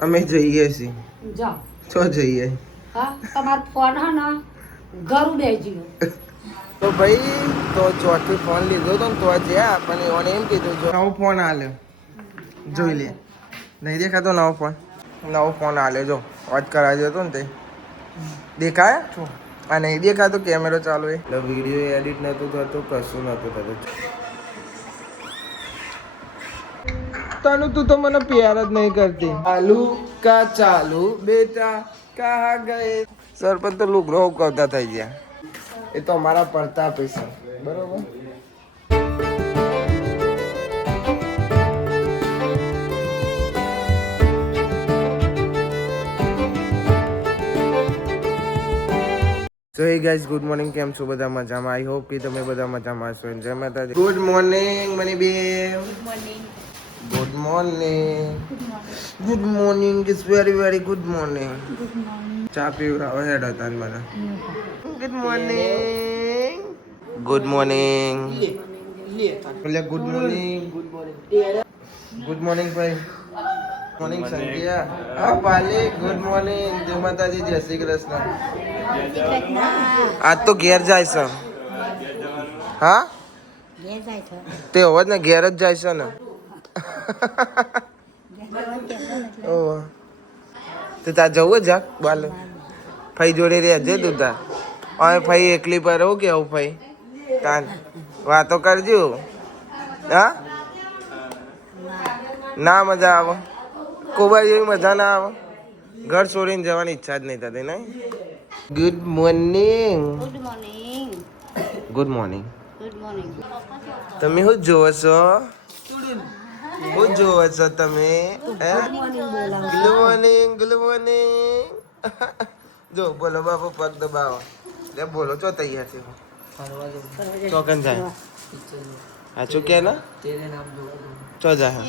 અમે જઈએ છીએ. જાઓ. તો જઈએ. હા, તમારો ફોન હે ને ઘરું બેસી તો ભાઈ તો ચોથી ફોન લીધો તો ને તો જ્યાં પણ એઓને એમ કીધું જો નવો ફોન આલ્યો જોઈ લે. નહીં દેખાતો નવો ફોન આલ્યો જો વાત કરાવ્યો હતો ને તે દેખાય આ નહીં દેખાતો કેમેરો ચાલુ એટલે વિડીયો એડિટ નહોતું થતું કશું નહોતું થતું. તનું તું તો મને પ્યાર જ નહીં કરતી. ચાલુ કા ચાલુ બેટા કહા ગયે સરપંચ તો લુગડો ઉકવતા થઈ ગયા. એ તો અમારા પ્રતાપ છે બરોબર. સો હે ગાઈઝ ગુડ મોર્નિંગ, કેમ છો બધા મજામાં? આઈ હોપ કે તમે બધા મજામાં છો. જય માતાજી. ગુડ મોર્નિંગ મની બેન. Good morning. Good morning is very very good morning. ચા પીવડાવો હેડ હતા મને. Good morning. Good morning. બોલે ગુડ મોર્નિંગ. ગુડ મોર્નિંગ ભાઈ. મોર્નિંગ સંધ્યા. હા પાલી ગુડ મોર્નિંગ. જય માતાજી, જય શ્રી કૃષ્ણ. આજ તો ઘેર જાય છે. હા તે હોત ને ઘેર જ જાય છે ને. તો તાર જવું જા બાલ ફઈ જોડે રહેજે તું તાર. હવે ફઈ એકલી પર રહું કેવું ફઈ તાર વાતો કરજો. હા ના મજા આવે કોબા જેવી મજા ના આવે. ઘર છોડીને જવાની ઈચ્છા જ નહીં થતી નહીં. Good morning. Good morning. Good morning. Good morning. તમે શું જોવો છો? શું જોવો છો તમે? Good morning. Good morning. જો બોલો બાપુ પગ દબાવો. લે બોલો ચો તૈયાર છે ચોકન જાય સાચું કે ના ચો જાય.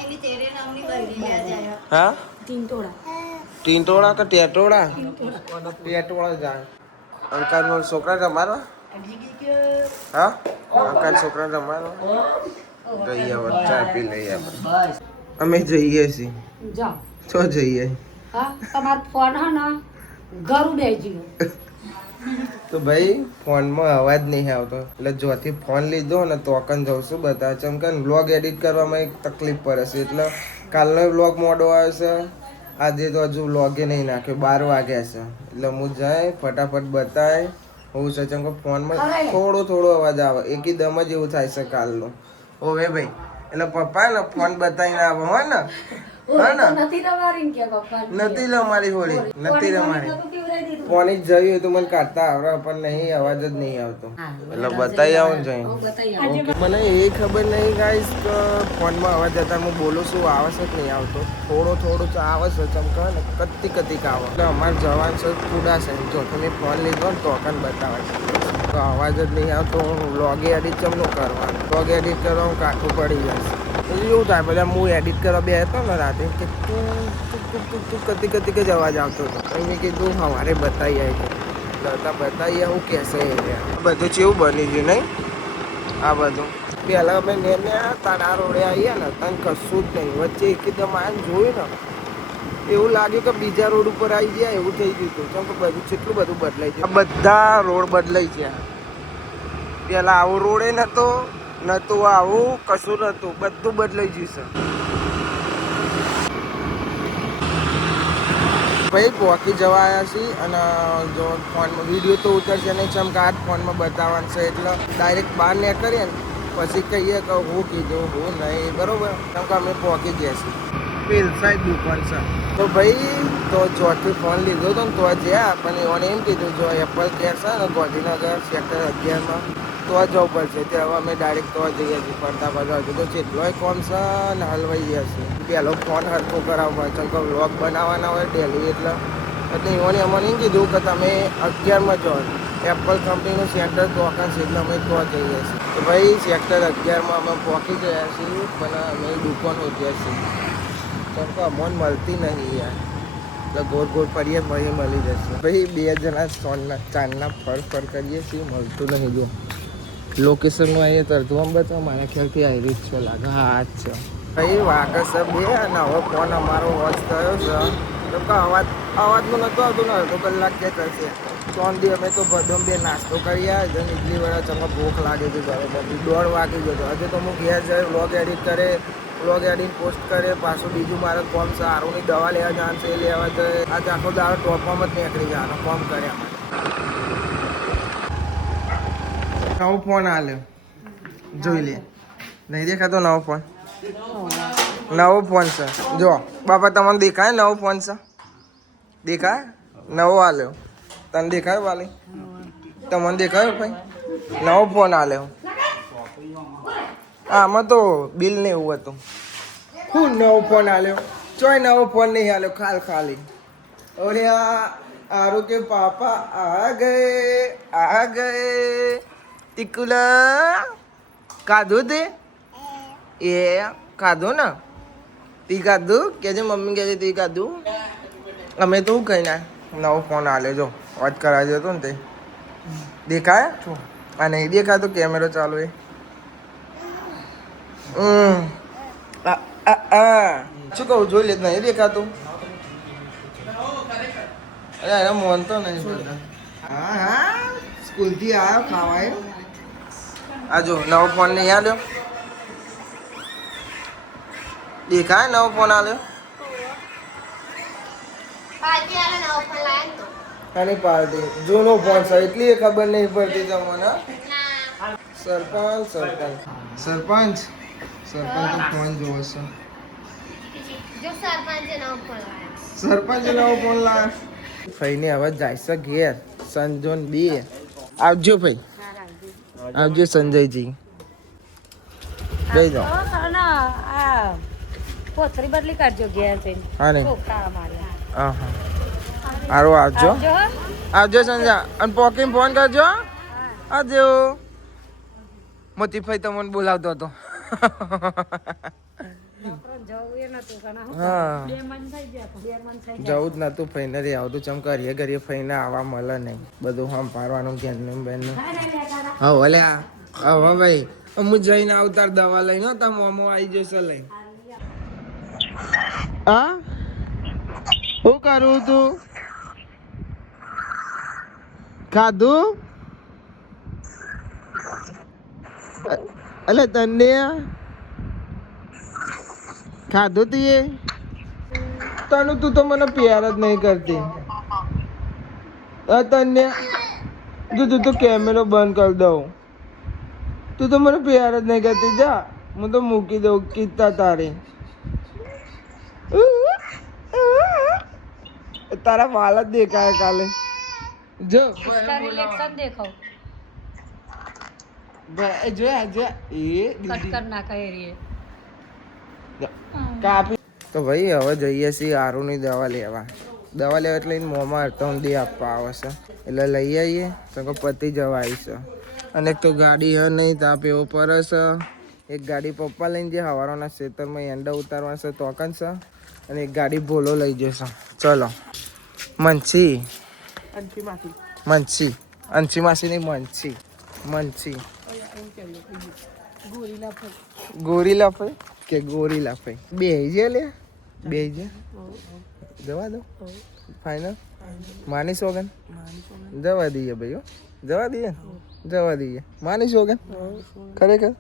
હા ટીંટોળા કે ટેટોળા? ટેટોળા જાય. અંકાલ છોકરા રમાડો. હા અંકાલ છોકરા રમાડો. જઈએ ચા પી લઈએ આપણે. અમે જઈએ છીએ. જાઓ. તો જઈએ. હા, તમારો ફોન હે ને ઘરું બેસી તો ભાઈ ફોનમાં અવાજ નહીં આવતો એટલે જોથી ફોન લીધો ને તો કન જઉં છું બધા ચમકન વ્લોગ એડિટ કરવામાં એક તકલીફ પડે છે એટલે કાલનો વ્લોગ મોડો આવ્યો છે. આજે તો હજુ વ્લોગે નહીં નાખ્યો 12 વાગ્યા છે એટલે હું જાય ફટાફટ બતાય હું છે ચમકે ફોનમાં થોડો અવાજ આવે એકદમ જ એવું થાય છે કાલનું. ઓવે ભાઈ એટલે પપ્પા ને ફોન બતાવીને આવે હો ને નથી રમાડી હોળી નથી રમાડી ફોન જ જયું તો મને કાઢતા આવડે પણ નહીં અવાજ જ નહીં આવતો એટલે બતાવી આવું ને જઈને. મને એ ખબર નહીં ગાઈસ કે ફોનમાં અવાજ જતા હું બોલું છું આવે છે કે નહીં આવતો. થોડો તો આવે છે ચમકે ને કતીક આવે એટલે અમારે જવાન છે કુડા છે જો તમે ફોન લીધો ને તો કાન બતાવે છે તો અવાજ જ નહીં આવતો. હું વ્લોગ એડિટ ચમનું કરવાનું વ્લોગ એડિટ કરવાનું કાઠું પડી જશે. એવું થાય બધા હું એડિટ કરવા બે હતો ને રાતે કે તું કતીક જ અવાજ આવતો હતો. મેં કીધું સવારે બતાવી આવી બતાવી આવું કહેશે બધું જેવું બની ગયું નહીં. આ બધું પહેલાં અમે ને તારા રોડે આવીએ ને તને કશું જ નહીં વચ્ચે એકદમ આ જોયું ને એવું લાગ્યું કે બીજા રોડ ઉપર આવી ગયા એવું થઈ ગયું હતું. કેમ કે બધું કેટલું બધું બદલાઈ છે. બધા રોડ બદલાઈ ગયા. પહેલાં આવો રોડે નતું આવું કશું નતું બધું બદલાઈ ગયું છે. ભાઈ પહોંચી જવા આવ્યા છીએ અને જો ફોનમાં વિડીયો તો ઉતરશે નહીં ચમ કે આ જ ફોનમાં બતાવવાનું છે એટલે ડાયરેક્ટ બહાર નીકળીએ ને પછી કહીએ કે હું કીધું હું નહીં બરાબર કેમ કે અમે પહોંચી ગયા છીએ. પેલ સાઈડ દુકાન છે તો ભાઈ તો ચોથી ફોન લીધો હતો ને તો જ્યાં પણ એઓને એમ કીધું જો એપલ કેર છે ને ગાંધીનગર સેક્ટર 11માં તો જવું પડશે તે હવે અમે ડાયરેક્ટ તો જઈએ છીએ પડતા બધા હજુ તો જેટલોય ફોન છે ને હલવાઈ ગયા છે. પહેલો ફોન હરખો કરાવવો હોય ચમ કે વ્લોગ બનાવવાના હોય ડેલી એટલે એઓને અમને એમ કીધું કે તમે 11માં જો એપલ કંપનીનું સેક્ટર દુકાન છે એટલે અમે તો જઈએ છીએ. તો ભાઈ સેક્ટર 11માં અમે પહોંચી ગયા છીએ પણ અમે દુકાન હોત્યા છીએ કેમ કે અમને મળતી નહીં યાર એટલે ગોળ ફરીએ મળી જશે. ભાઈ 2 જણા સોનના ચાંદના ફર કરીએ છીએ મળતું નહીં. જો લોકેશનનું અહીંયા તરધુઆમ બતાવો મારા ખ્યાલથી આવી રીત છે લાગે. હા જ છે ભાઈ વાગસ 2 અને હવે ફોન અમારો વોચ થયો છે કે અવાજમાં નહોતો આવતો ને અડધો કલાક ક્યાં ચાલશે. તો અંદી અમે તો બદામ બે નાસ્તો કરી આવ્યા જેમ ઇડલી વડા ચમા ભૂખ લાગે છે બરાબર 1:30 વાગી ગયો હજુ તો હું ઘેર જાય વ્લોગ એડિટ કરે વ્લોગ એડિટ પોસ્ટ કરે પાછું બીજું મારે કોમ છે આરુની દવા લેવા જવાનું છે એ લેવા જાય આજે આખો દાડો ટોપમાં જ નીકળી જવાનો કોમ કર્યા નવો ફોન આલ્યો જોઈ લે નહીં દેખાતો નવો ફોન છે જો બાપા તમને દેખાય નવો ફોન છે દેખાય નવો આલ્યો તને દેખાયો વાલી તમને દેખાયો ભાઈ નવો ફોન આલ્યો આમાં તો બિલ ને એવું હતું શું નવો ફોન આલ્યો ચોય નવો ફોન નહીં આલ્યો ખાલી અરે આરો કે પાપા આ ગયે ટીકુલા ખાધું તે એ ખાધું ને તી ખાધું કેજે મમ્મી કહેજે તી ખાધું અમે તો શું કહી ના નવો ફોન આલ્યો જો વાત કરાવજો હતો ને તે દેખાય આ નહીં દેખાતો કેમેરો ચાલુ એ શું કહું જોઈ લે નહીં દેખાતું અરે મોન તો નહીં બધા હા સ્કૂલથી આવ્યો ખાવાય આ જો નવો ફોન નહીં આલ્યો દેખાય નવો ફોન આલ્યો અને પાર્ટી જૂનો ફોન છે એટલી ખબર નહીં પડતી તમને સરપંચ તો ફોન જોવો છે સરપંચ નવો ફોન લાવ્યો ફઈને હવે જાય છે ઘેર સંજોન બે આવજો ભાઈ આવજો સંજયજી જઈ જાઓ પોથરી બદલી કાઢજો ઘેર જઈને હા ને છોકરા મારે હા હારો આવજો સંજા અને પોકીને ફોન કરજો આવજો મોતી ભાઈ તમને બોલાવતો હતો હા જવું જ નતું ફઈને રે આવતું ચમ કરીએ ફઈને આવવા મળે નહીં બધું આમ પારવાનું ઘેરનું બેનનું હા ભલે હા ભાઈ હું જઈને આવતાર દવા લઈને તા મોમો આવી જશે લઈ હા શું કરું તું ખાધું અલે તને ખાધું તીએ તનું તું તો મને પ્યાર જ નહીં કરતી તને તું તો કેમેરો બંધ કરી દઉં તું તો મને પ્યાર જ નહીં કરતી જા હું તો મૂકી દઉં કીધા તારે તારા વાલ જ દેખાય કાલે જો દેખાવ કાપી તો ભાઈ હવે જઈએ છીએ આરુની દવા લેવા એટલે મોંમાં અર્થોંધી આપવા આવે છે એટલે લઈ આવીએ તો પતી જવા આવી છે અને એક તો ગાડી હ નહીં તાપ એવો પર છે એક ગાડી પપ્પા લઈને જે હવારોના ખેતરમાં એંડા ઉતારવા છે તોકન છે અને એક ગાડી ભોલો લઈ જશે ચલો મંછી અંશી માસી નહીં મંછી ગોરીલા ફઈ કે ગોરીલા ફઈ બે જે જવા દો ફાઈનલ માનીશ વગન જવા દઈએ ભાઈઓ જવા દઈએ માનીશ વગન ખરેખર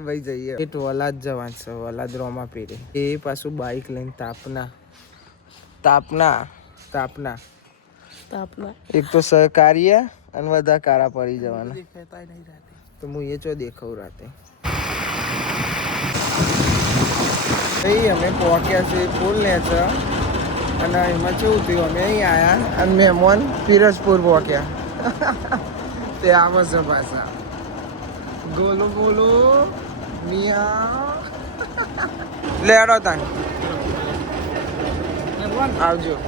ભાઈ જઈએ એ તો વલાદ જવાન છે વલાદ રોમા પીરે એ પાછું બાઈક લઈને તાપના એક તો સહકાર્ય અને બધા કારા પડી જવાના તો હું એ ચો દેખાવ રાતે ભાઈ અમે પહોંચ્યા છીએ ફૂલ ને છે અને એમાં કેવું થયું અમે અહીં આવ્યા અને મહેમાન પિરસપુર પહોંચ્યા તે આવે છે પાછા બોલો મિયા લેડો તાન આવજો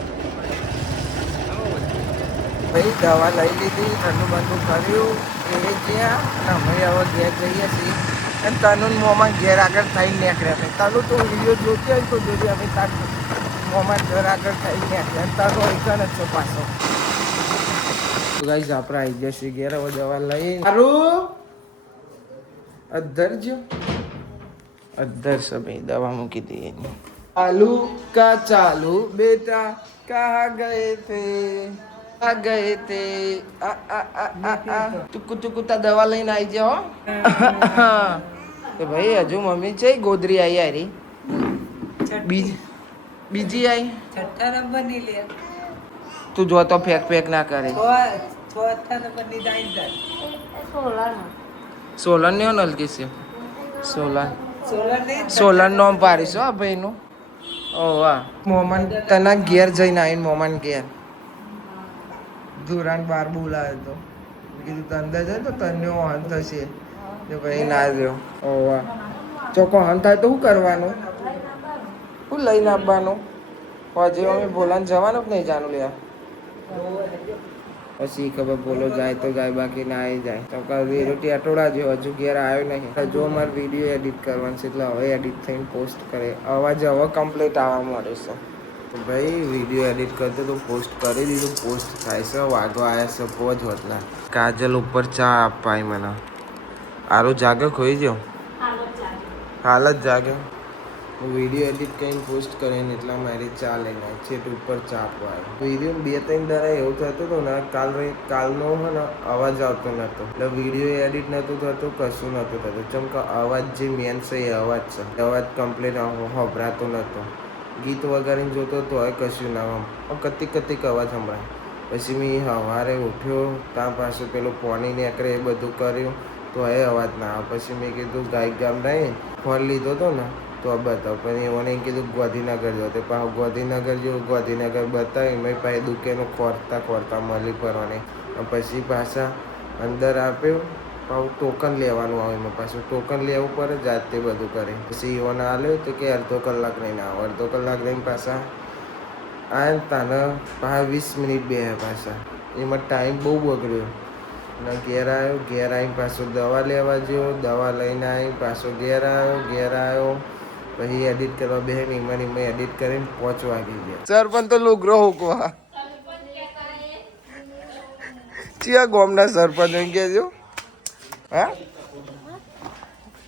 ભાઈ દવા લઈ લીધી ઠંડુ બંધુ કર્યું એ જ્યાં અમે હવે ઘેર જઈએ છીએ અને તનું મોમાં ઘેર આગળ થઈને નીકળ્યા હતા તનું તો વિડીયો જોતી હોય તો જોડી અમે તાર મોમાં ઘર આગળ થઈને નીકળ્યા અને તારો એકન જ છે પાછો તો ગાઈસ આપણે આવી જશે ઘેર હવે દવા લઈ સારું અધર છે ભાઈ દવા મૂકી દઈએ चालू का चालू बेटा कहाँ गए थे आ गए थे टुकु टुकु ता दवा લઈને આવી જાઓ તો ભાઈ હજુ મમ્મી છે ગોદરી આવી હારી બીજી આવી છઠ્ઠા નંબર ની લે તું જો તો ફેક ના કરે છઠ્ઠા નંબર ની જાય સોલન ને નલકી છે સોલન સોલર સોલન નોમ પાડીશ હો ભાઈનું ઓ વાહ મોમન તના ઘેર જઈને આવીને મોમન ઘેર ધુરાન બાર બોલાવે તો કીધું તું અંદર જાય તો તને હન થશે તો ભાઈ ના રહ્યો ઓ વાહ ચોખ્ખો હન થાય તો શું કરવાનું શું લઈને આપવાનું હજી અમે બોલાને જવાનું જ નહીં જાનું લ્યા પછી ખબર બોલો જાય તો જાય બાકી ના આવી જાય તો રોટી અટોળા જેવો હજુ ઘેર આવ્યો નહીં જો મારે વિડીયો એડિટ કરવાનું છે એટલે હવે એડિટ થઈને પોસ્ટ કરે અવાજ હવે કમ્પ્લીટ આવવા મળે છે તો ભાઈ વિડીયો એડિટ કરતો તો પોસ્ટ કરી દીધું પોસ્ટ થાય છે વાગો આવ્યા છે પોજ હોતના કાજલ ઉપર ચા અપાય મને આરો જાગે ખોઈ ગયો હાલ જ જાગે હું વિડીયો એડિટ કરીને પોસ્ટ કરીને એટલા મારી ચા લઈને છેટ ઉપર ચા આપવા વિડીયો 2-3 દાડા એવું થતું હતું ને કાલનો હે ને અવાજ આવતો નહોતો એટલે વિડીયો એડિટ નહોતું થતું કશું નહોતું થતું ચમ કે અવાજ જે મેન છે એ અવાજ છે અવાજ કમ્પ્લીટ સંભળાતો નહોતો ગીત વગાડીને જોતો તો હવે કશું ના કતિક અવાજ સંભળાય પછી મેં સવારે ઉઠ્યો ત્યાં પાછું પેલું પાણી નીકળે એ બધું કર્યું તો એ અવાજ ના આવે પછી મેં કીધું ગાયક ગામ નહીં ફોન લીધો હતો ને તો બતાવ પણ એમને કીધું ગાંધીનગર જો તો પાછું ગાંધીનગર જેવું ગાંધીનગર બતાવી મેં પાસે દુકેનો ખોરતા મળી પડવાની પછી પાછા અંદર આપ્યો પાછું ટોકન લેવાનું આવે એમાં પાછું ટોકન લેવું પડે જાતે બધું કરે પછી એઓને આવ્યો તો કે અડધો કલાક રહીને આવો અડધો કલાક રહીને પાછા આ તાને પાછા 20 મિનિટ બે પાછા એમાં ટાઈમ બહુ બગડ્યો અને ઘેર આવીને પાછો દવા લેવા ગયો દવા લઈને આવી પાછો ઘેર આવ્યો પછી એડિટ કરવા બે મેં એડિટ કરીને 5 વાગી ગયા સરપંચ તો લુગરો હુકવા ચિયા ગોમના સરપંચ એમ કહેજો હા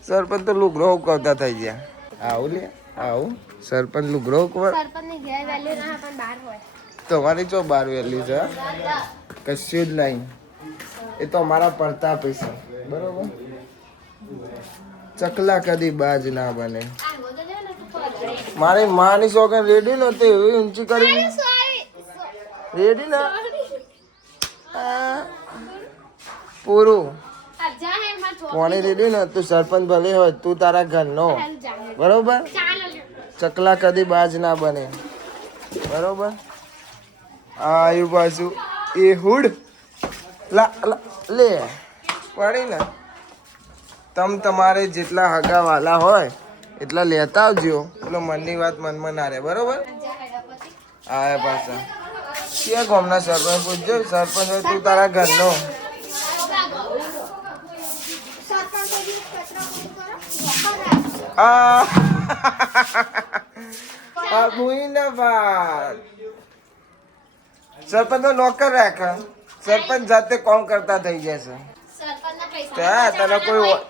સરપંચ તો લુગરો હુકવતા થઈ ગયા આવું લે આવું સરપંચ લુગરો હુકવા તમારી ચો બાર વેલી છે કશું જ નહીં એ તો અમારા પડતા પૈસા બરોબર ચકલા કદી બાજ ના બને મારી માની છોકરી રેડી નતી એવી ઊંચી કરી રેડી ના પૂરું કોને રેડી ને તું સરપંચ ભલે હોય તું તારા ઘરનો બરોબર ચકલા કદી બાજ ના બને બરોબર આવ્યું પાછું એ હુડ લે પડી ને તમારે જેટલા હગા વાલા હોય એટલા લેતા આવજો એટલે મનની વાત મનમાં ના રહે બરોબર આયા પાછા ક્યાં ગામના સરપંચ પૂછજો સરપંચ હોય તું તારા ઘરનો સરપંચ નો નોકર રાખ સરપંચ જાતે કોમ કરતા થઈ જશે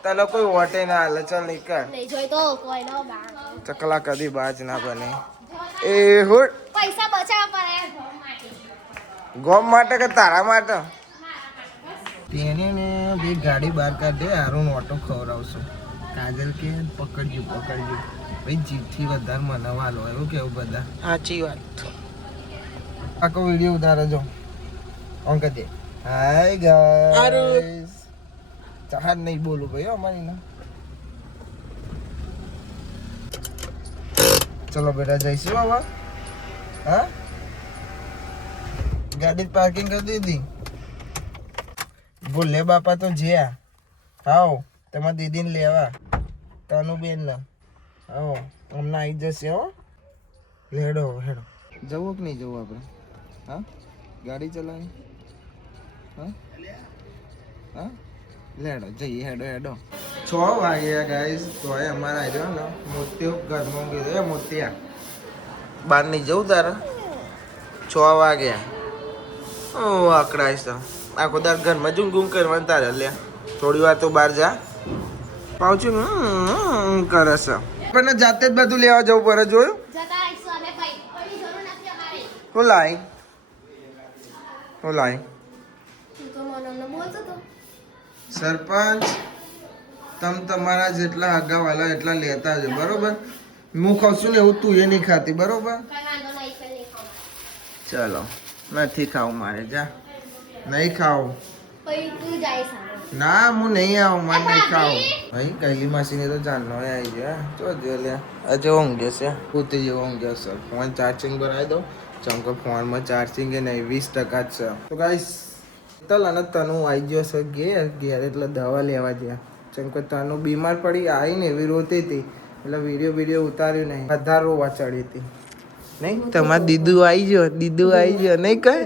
તને કોઈ વોટે ના હાલે ચાલ નીકળ ચકલા કદી બાજ ના બને એ હુડ પૈસા બચાવવા પડે ગોમ માટે કે તારા માટે તેને ને બે ગાડી બહાર કાઢે હારું ઓટો ખવડાવશું કાજલ કે પકડજો ભાઈ જીતથી વધારે મનાવાલો એવું કેવું બધા સાચી વાત આખો વિડીયો ઉતારો જો અંક દે હાય ગાઈસ ચાહત નહીં બોલું ભાઈ અમારી ના ચલો બેટા જઈશું હવે હા ગાડી પાર્કિંગ કરી દીધી ભૂલે બાપા તો જ્યાં આવો તમારા દીદીને લેવા તનુ બેન ને આવો હમણાં આવી જશે હો હેડો જવું કે નહીં જવું આપણે હા ગાડી ચલાવી હા લેડો જઈએ હેડો 6 વાગ્યા ગાઈસ તો અમારા આવ્યો ને મોતિયો ઘરમાં ગયો એ મોતિયા બહાર નહીં જવું તારે 6 વાગ્યા ઓ આકડાઈશ તો આખો દાર ઘરમાં ગુમ કરવાનું તારે લે થોડી વાર તો બહાર જા પાછું કરે છે પણ જાતે જ બધું લેવા જવું પડે જોયું હું લાઈ સરપંચ તમ તમારા જેટલા હગાવાલા એટલા લેતા જ બરોબર. હું ખાઉં છું ને એવું તું એ નહીં ખાતી બરોબર. ચલો નથી ખાવું મારે જા નહીં ખાવું ના હું નહીં આવું મારે નહીં ખાવું. ભાઈ કૈલી માસીને તો જાનનો આવી ગયા જો જો લે આજે ઊંઘે છે કૂતી જેવો ઊંઘે છે. ફોન ચાર્જિંગ બનાવી દો ચમકો ફોનમાં ચાર્જિંગ એ નહીં 20% જ છે. તો ગાઈસ તલ અને તનુ આવી ગયો છે ઘેર એટલે દવા લેવા ગયા. ચમકો તનુ બીમાર પડી આવીને એવી રોતી હતી એટલે વિડીયો ઉતાર્યું નહીં. વધારે રોવા ચડી હતી નહીં. તમારે દીદુ આવી ગયો નહીં કઈ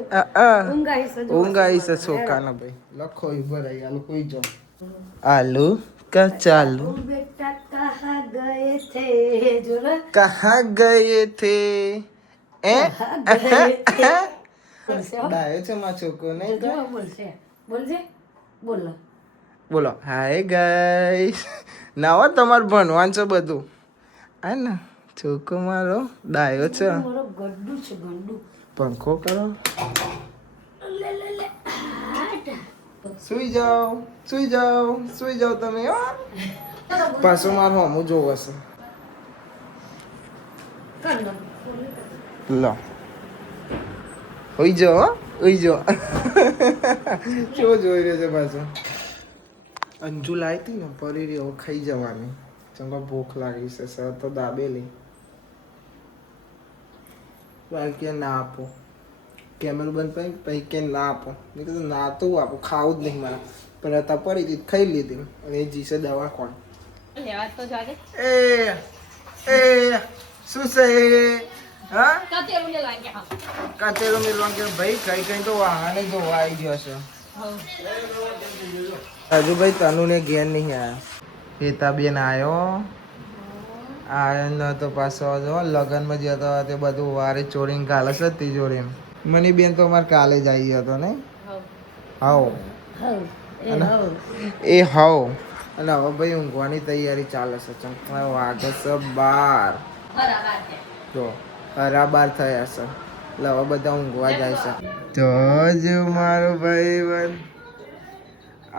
ઊંઘ આવી છે છોકરાને ભાઈ લખો ભરાઈ આલુ કોઈ જો આલુ કા ચાલુ બેટા કહા ગયે થે જોરા કહા ગયે થે એ ડાયો છે માં છોકરો નહીં બોલજે બોલો બોલો હાય ગાઈસ નાવા તમારે ભણવાનું છે બધું આ ને છોકરો મારો ડાયો છે. મારો ગડ્ડું છે ગંડું. પંખો કરો લે લે લે સુઈ જાઓ તમે હો. પાછું મારું હમું જોવું હશે. લો હોઈ જાઓ શું જોઈ રહ્યો છે પાછો. અંજુ લાવી હતી ને પરી રહ્યો ખાઈ જવાની. ચંગો ભૂખ લાગી છે સર તો દાબેલી કે ના આપો કેમેરો બંધ પછી કે ના આપો. મેં કીધું ના તો આપો ખાવું જ નહીં મારે પણ હતા પડી હતી ખાઈ લીધી અને એ જીસે દવા કોણ એ શું છે હા કાચેરો મેળવા કે ભાઈ કઈ તો વાહને જોવા આવી ગયો છે. હજુ ભાઈ તનુને ઘેર નહીં આવ્યા. હેતાબેન આવ્યો ન તો પાછો જો લગ્નમાં જતો તે બધું વારે ચોરીને કાલે જ તિજોરી. મની બેન તો અમારે કાલે જ આવી હતો ને હાવ એ હાવ. અને હવે ભાઈ ઊંઘવાની તૈયારી ચાલે છે. ચંપા વાગે છે 12 જો 12 થયા છે એટલે હવે બધા ઊંઘવા જાય છે. તો જ મારો ભાઈ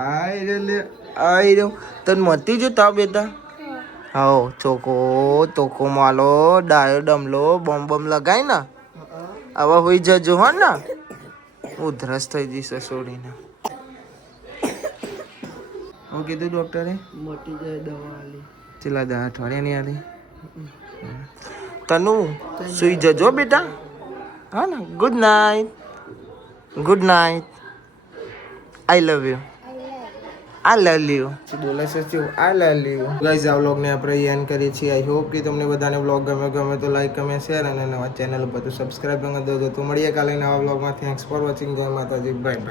આઈ રહ્યો તને મતી જો તા બેટા. હાઉ ચોકો માલો ડાયો ડમલો બમ લગાય ને હવે હોઈ જજો હો ને ઉધરસ થઈ જશે છોડીને. હું કીધું ડોક્ટરે મોટી જાય દવા આલી છેલ્લા 10 અઠવાડિયાની આલી. તનુ સુઈ જજો બેટા હા ને. Good night I love you બોલે છે આઈ લવ યુ. ગાઈઝ આ વ્લોગને આપણે એન્ડ કરીએ છીએ. આઈ હોપ કે તમને બધાને વ્લોગ ગમે તો લાઈક કમેન્ટ શેર અને નવા ચેનલ પર તો સબસ્ક્રાઈબ કરી દો. તો મળીએ કાલે નવા વ્લોગમાં. Thanks for watching. જય માતાજી. બાય.